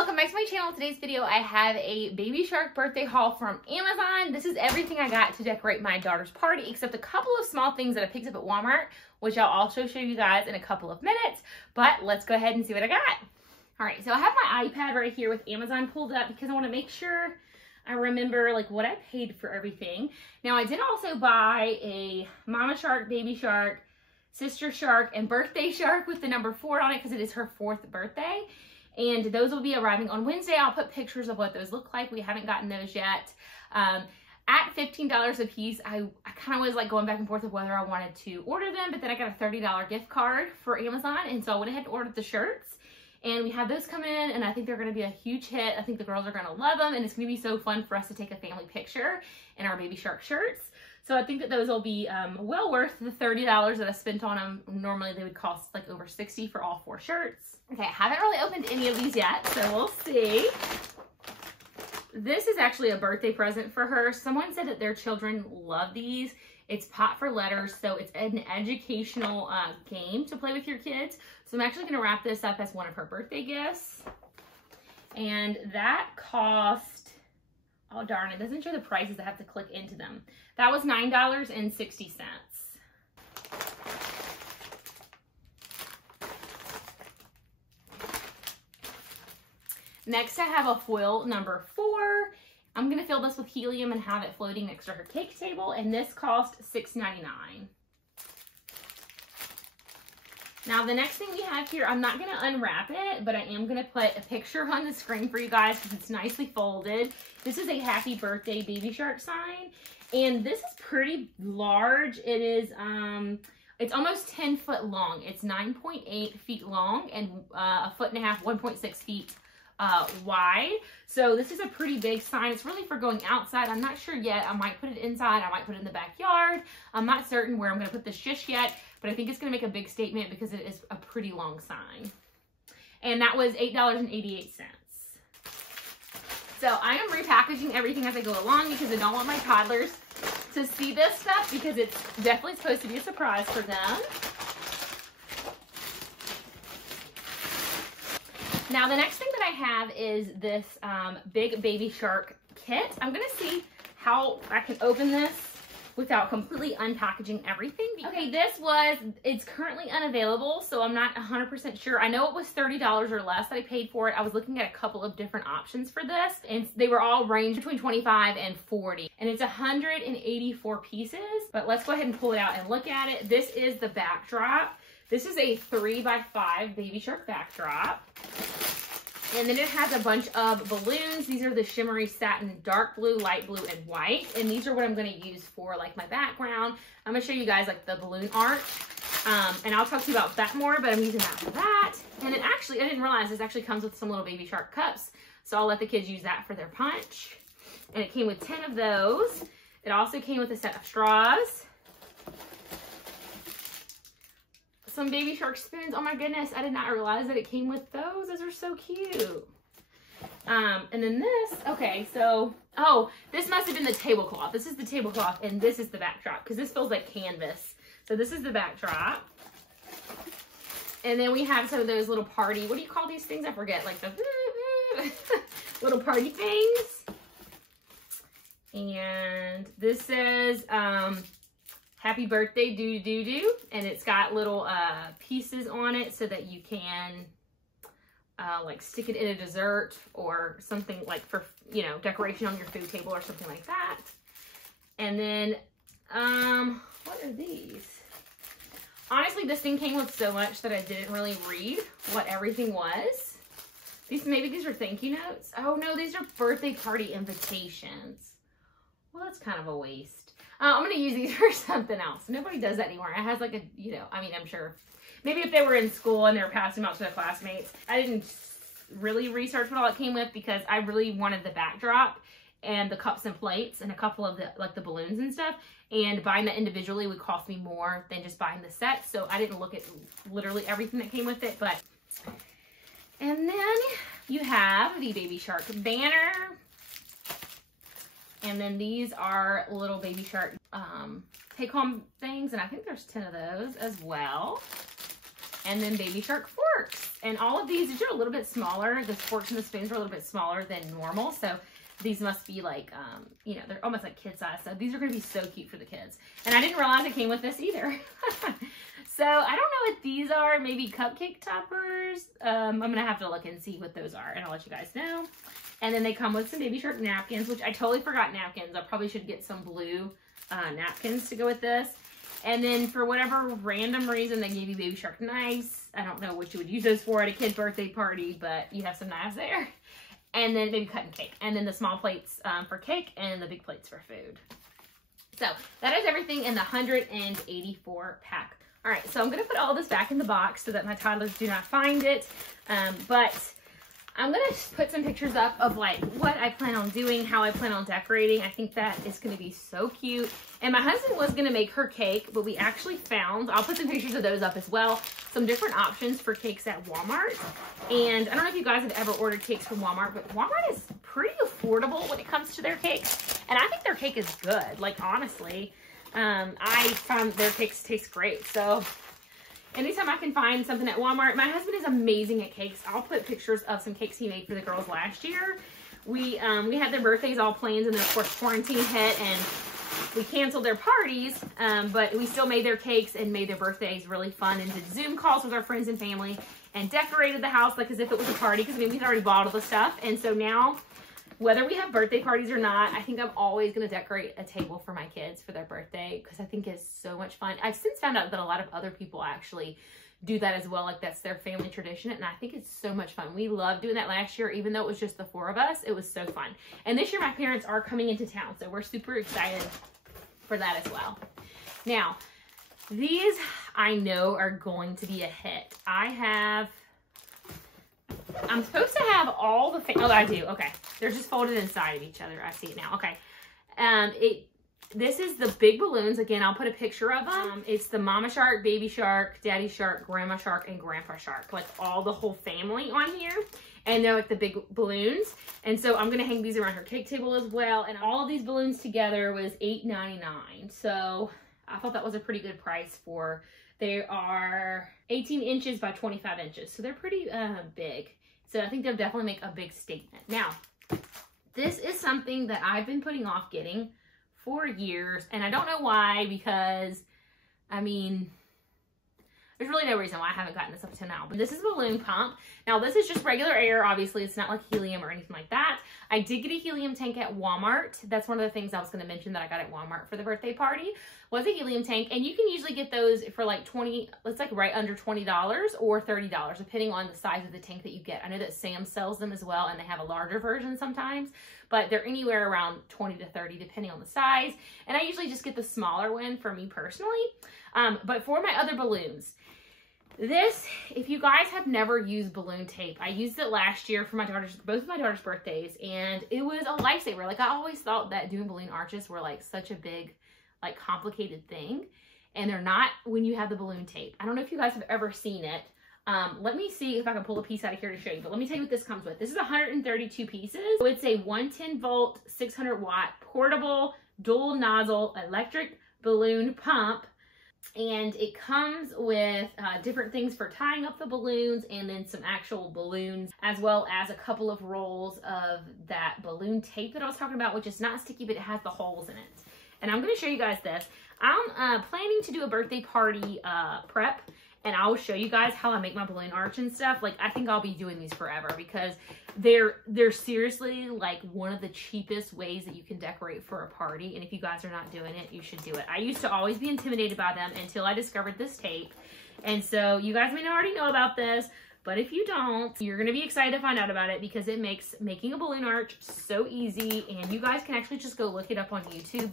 welcome back to my channel. Today's video, I have a baby shark birthday haul from Amazon. This is everything I got to decorate my daughter's party, except a couple of small things that I picked up at Walmart, which I'll also show you guys in a couple of minutes. But let's go ahead and see what I got. All right, so I have my iPad right here with Amazon pulled up because I want to make sure I remember like what I paid for everything. Now, I did also buy a mama shark, baby shark, sister shark, and birthday shark with the number 4 on it because it is her 4th birthday. And those will be arriving on Wednesday. I'll put pictures of what those look like. We haven't gotten those yet. At $15 a piece, I kind of was like going back and forth of whether I wanted to order them, but then I got a $30 gift card for Amazon. And so I went ahead and ordered the shirts. And we have those come in, and I think they're going to be a huge hit. I think the girls are going to love them, and it's going to be so fun for us to take a family picture in our baby shark shirts. So I think that those will be well worth the $30 that I spent on them. Normally they would cost like over $60 for all 4 shirts. Okay, I haven't really opened any of these yet, so we'll see. This is actually a birthday present for her. Someone said that their children love these. It's Pot for Letters, so it's an educational game to play with your kids. So I'm actually going to wrap this up as one of her birthday gifts. And that cost, oh darn, it doesn't show the prices. I have to click into them. That was $9.60. Next, I have a foil number 4. I'm going to fill this with helium and have it floating next to her cake table, and this cost $6.99. Now, the next thing we have here, I'm not going to unwrap it, but I am going to put a picture on the screen for you guys because it's nicely folded. This is a happy birthday baby shark sign, and this is pretty large. It is, it's almost 10 foot long. It's 9.8 feet long and a foot and a half, 1.6 feet wide. So this is a pretty big sign. It's really for going outside. I'm not sure yet. I might put it inside. I might put it in the backyard. I'm not certain where I'm going to put this just yet, but I think it's going to make a big statement because it is a pretty long sign. And that was $8.88. So I am repackaging everything as I go along because I don't want my toddlers to see this stuff because it's definitely supposed to be a surprise for them. Now, the next thing that I have is this big baby shark kit. I'm going to see how I can open this without completely unpackaging everything. Okay, it's currently unavailable, so I'm not 100% sure. I know it was $30 or less that I paid for it. I was looking at a couple of different options for this, and they were all ranged between 25 and 40. And it's 184 pieces, but let's go ahead and pull it out and look at it. This is the backdrop. This is a 3x5 baby shark backdrop. And then it has a bunch of balloons. These are the shimmery satin, dark blue, light blue, and white. And these are what I'm going to use for like my background. I'm going to show you guys like the balloon art. And I'll talk to you about that more, but I'm using that for that. And it actually, I didn't realize this actually comes with some little baby shark cups. So I'll let the kids use that for their punch. And it came with 10 of those. It also came with a set of straws. Some baby shark spoons. Oh my goodness, I did not realize that it came with those. Those are so cute. And then this, okay, so, oh, this must have been the tablecloth. This is the tablecloth, and this is the backdrop, because this feels like canvas. So this is the backdrop. And then we have some of those little party, what do you call these things? I forget, like the little party things. And this says, happy birthday, do, and it's got little pieces on it so that you can like stick it in a dessert or something like for, you know, decoration on your food table or something like that. And then, what are these? Honestly, this thing came with so much that I didn't really read what everything was. Maybe these are thank you notes. Oh no, these are birthday party invitations. Well, that's kind of a waste. I'm going to use these for something else. Nobody does that anymore. It has like a, you know, I mean, I'm sure maybe if they were in school and they were passing them out to their classmates. I didn't really research what all it came with because I really wanted the backdrop and the cups and plates and a couple of the, like the balloons and stuff. And buying that individually would cost me more than just buying the set. So I didn't look at literally everything that came with it. But, and then you have the baby shark banner. And then these are little baby shark take-home things, and I think there's 10 of those as well. And then baby shark forks. And all of these are a little bit smaller. The forks and the spoons are a little bit smaller than normal. So these must be like, you know, they're almost like kid size. So these are going to be so cute for the kids. And I didn't realize it came with this either. So I don't know what these are. Maybe cupcake toppers. I'm going to have to look and see what those are. And I'll let you guys know. And then they come with some Baby Shark napkins, which I totally forgot napkins. I probably should get some blue napkins to go with this. And then for whatever random reason, they gave you Baby Shark knives. I don't know what you would use those for at a kid's birthday party, but you have some knives there. And then maybe cutting cake. And then the small plates for cake and the big plates for food. So that is everything in the 184 pack. All right, so I'm going to put all this back in the box so that my toddlers do not find it. But I'm going to put some pictures up of like what I plan on doing, how I plan on decorating. I think that is going to be so cute. And my husband was going to make her cake, but we actually found, I'll put some pictures of those up as well, some different options for cakes at Walmart. And I don't know if you guys have ever ordered cakes from Walmart, but Walmart is pretty affordable when it comes to their cakes. And I think their cake is good. Like, honestly, I found their cakes taste great. So anytime I can find something at Walmart, my husband is amazing at cakes. I'll put pictures of some cakes he made for the girls last year. We had their birthdays all planned, and then of course quarantine hit and we canceled their parties, but we still made their cakes and made their birthdays really fun and did Zoom calls with our friends and family and decorated the house like as if it was a party, because we'd already bought all the stuff. And so now, whether we have birthday parties or not, I think I'm always going to decorate a table for my kids for their birthday, because I think it's so much fun. I've since found out that a lot of other people actually do that as well. Like, that's their family tradition, and I think it's so much fun. We loved doing that last year, even though it was just the 4 of us. It was so fun. And this year my parents are coming into town, so we're super excited for that as well. Now, these I know are going to be a hit. I'm supposed to have all the, oh, I do. Okay. They're just folded inside of each other. I see it now. Okay. This is the big balloons. Again, I'll put a picture of them. It's the Mama Shark, Baby Shark, Daddy Shark, Grandma Shark, and Grandpa Shark. Like, all the whole family on here. And they're like the big balloons. And so I'm going to hang these around her cake table as well. And all of these balloons together was $8.99. So I thought that was a pretty good price for, they are 18 inches by 25 inches. So they're pretty big. So I think they'll definitely make a big statement. Now, this is something that I've been putting off getting for years. And I don't know why, because, I mean, there's really no reason why I haven't gotten this up to now. But this is a balloon pump. Now, this is just regular air. Obviously, it's not like helium or anything like that. I did get a helium tank at Walmart. That's one of the things I was going to mention that I got at Walmart for the birthday party, was a helium tank. And you can usually get those for like it's like right under $20 or $30, depending on the size of the tank that you get. I know that Sam sells them as well, and they have a larger version sometimes, but they're anywhere around 20 to 30, depending on the size. And I usually just get the smaller one for me personally. But for my other balloons, this, if you guys have never used balloon tape, I used it last year for both of my daughter's birthdays, and it was a lifesaver. Like, I always thought that doing balloon arches were like such a big, like, complicated thing, and they're not when you have the balloon tape. I don't know if you guys have ever seen it. Let me see if I can pull a piece out of here to show you, but let me tell you what this comes with. This is 132 pieces. So it's a 110 volt, 600 watt portable dual nozzle electric balloon pump. And it comes with different things for tying up the balloons, and then some actual balloons, as well as a couple of rolls of that balloon tape that I was talking about, which is not sticky, but it has the holes in it. And I'm going to show you guys this. I'm planning to do a birthday party prep, and I will show you guys how I make my balloon arch and stuff. Like, I think I'll be doing these forever, because they're seriously like one of the cheapest ways that you can decorate for a party. And if you guys are not doing it, you should do it. I used to always be intimidated by them until I discovered this tape. And so you guys may already know about this, but if you don't, you're going to be excited to find out about it, because it makes making a balloon arch so easy. And you guys can actually just go look it up on YouTube.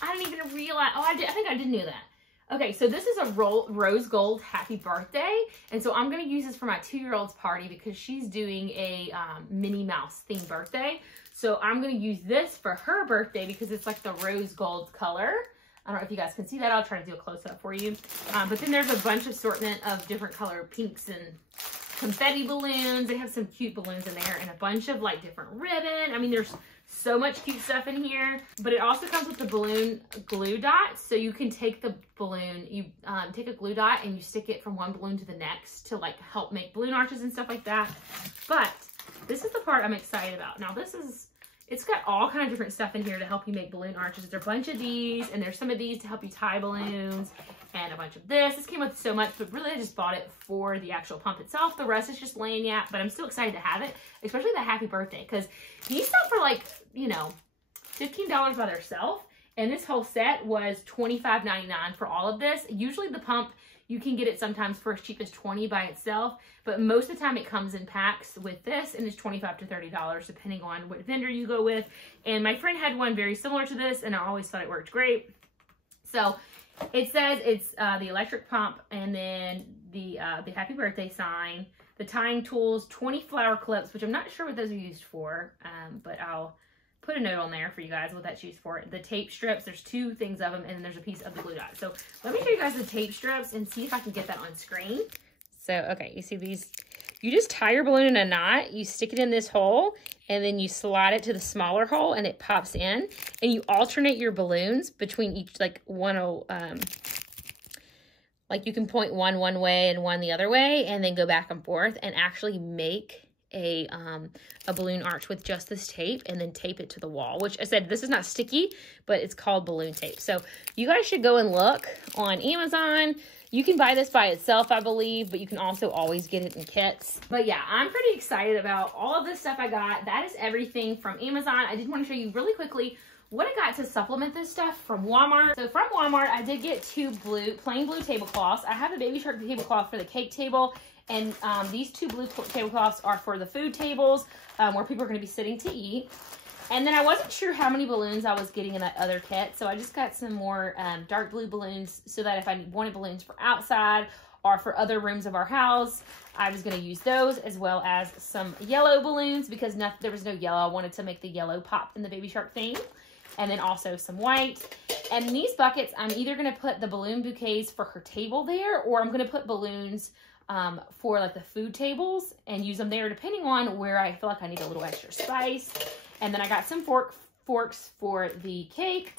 I didn't even realize, I think I did know that. Okay, so this is a rose gold happy birthday. And so I'm going to use this for my 2-year-old's party, because she's doing a Minnie Mouse themed birthday. So I'm going to use this for her birthday, because it's like the rose gold color. I don't know if you guys can see that. I'll try to do a close up for you. But then there's a bunch of assortment of different color pinks and confetti balloons. They have some cute balloons in there and a bunch of like different ribbon. I mean, there's so much cute stuff in here, but it also comes with the balloon glue dots. So you can take the balloon, you take a glue dot and you stick it from one balloon to the next to like help make balloon arches and stuff like that. But this is the part I'm excited about. Now it's got all kinds of different stuff in here to help you make balloon arches. There's a bunch of these, and there's some of these to help you tie balloons, and a bunch of this. This came with so much, but really I just bought it for the actual pump itself. The rest is just lanyard, but I'm still excited to have it, especially the happy birthday, because these sell for like, you know, $15 by themselves, and this whole set was $25.99 for all of this. Usually the pump, you can get it sometimes for as cheap as $20 by itself, but most of the time it comes in packs with this, and it's $25 to $30 depending on what vendor you go with. And my friend had one very similar to this, and I always thought it worked great. So it says it's the electric pump, and then the happy birthday sign, the tying tools, 20 flower clips, which I'm not sure what those are used for, but I'll put a note on there for you guys what that's used for. The tape strips, there's 2 things of them, and then there's a piece of the glue dot. So let me show you guys the tape strips and see if I can get that on screen. So, okay, you see these, you just tie your balloon in a knot, you stick it in this hole, and then you slide it to the smaller hole, and it pops in, and you alternate your balloons between each, like like you can point one way and one the other way, and then go back and forth, and actually make a balloon arch with just this tape, and then tape it to the wall, which I said, this is not sticky, but it's called balloon tape. So you guys should go and look on Amazon. You can buy this by itself, I believe, but you can also always get it in kits. But yeah, I'm pretty excited about all of this stuff I got. That is everything from Amazon. I did want to show you really quickly what I got to supplement this stuff from Walmart. So from Walmart, I did get 2 plain blue tablecloths. I have a baby shark tablecloth for the cake table, and these 2 blue tablecloths are for the food tables where people are going to be sitting to eat. And then I wasn't sure how many balloons I was getting in that other kit, so I just got some more dark blue balloons so that if I wanted balloons for outside or for other rooms of our house, I was going to use those, as well as some yellow balloons because there was no yellow. I wanted to make the yellow pop in the baby shark theme. And then also some white. And in these buckets, I'm either going to put the balloon bouquets for her table there, or I'm going to put balloons for like the food tables and use them there depending on where I feel like I need a little extra spice. And then I got some forks for the cake.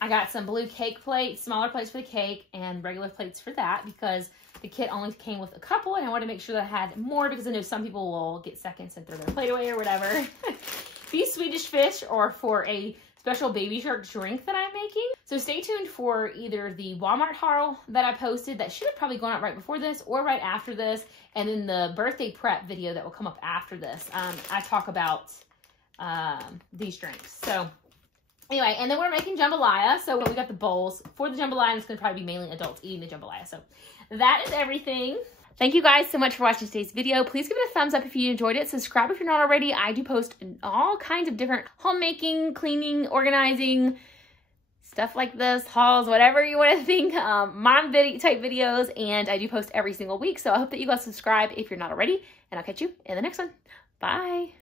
I got some blue cake plates, smaller plates for the cake, and regular plates for that because the kit only came with a couple, and I wanted to make sure that I had more because I know some people will get seconds and throw their plate away or whatever. These Swedish fish are for a special baby shark drink that I'm making. So stay tuned for either the Walmart haul that I posted that should have probably gone out right before this or right after this, and then the birthday prep video that will come up after this. I talk about these drinks. So anyway, and then we're making jambalaya. So we got the bowls for the jambalaya, and it's going to probably be mainly adults eating the jambalaya. So that is everything. Thank you guys so much for watching today's video. Please give it a thumbs up if you enjoyed it. Subscribe if you're not already. I do post all kinds of different homemaking, cleaning, organizing, stuff like this, hauls, whatever you want to think, mom type videos, and I do post every single week. So I hope that you guys subscribe if you're not already, and I'll catch you in the next one. Bye.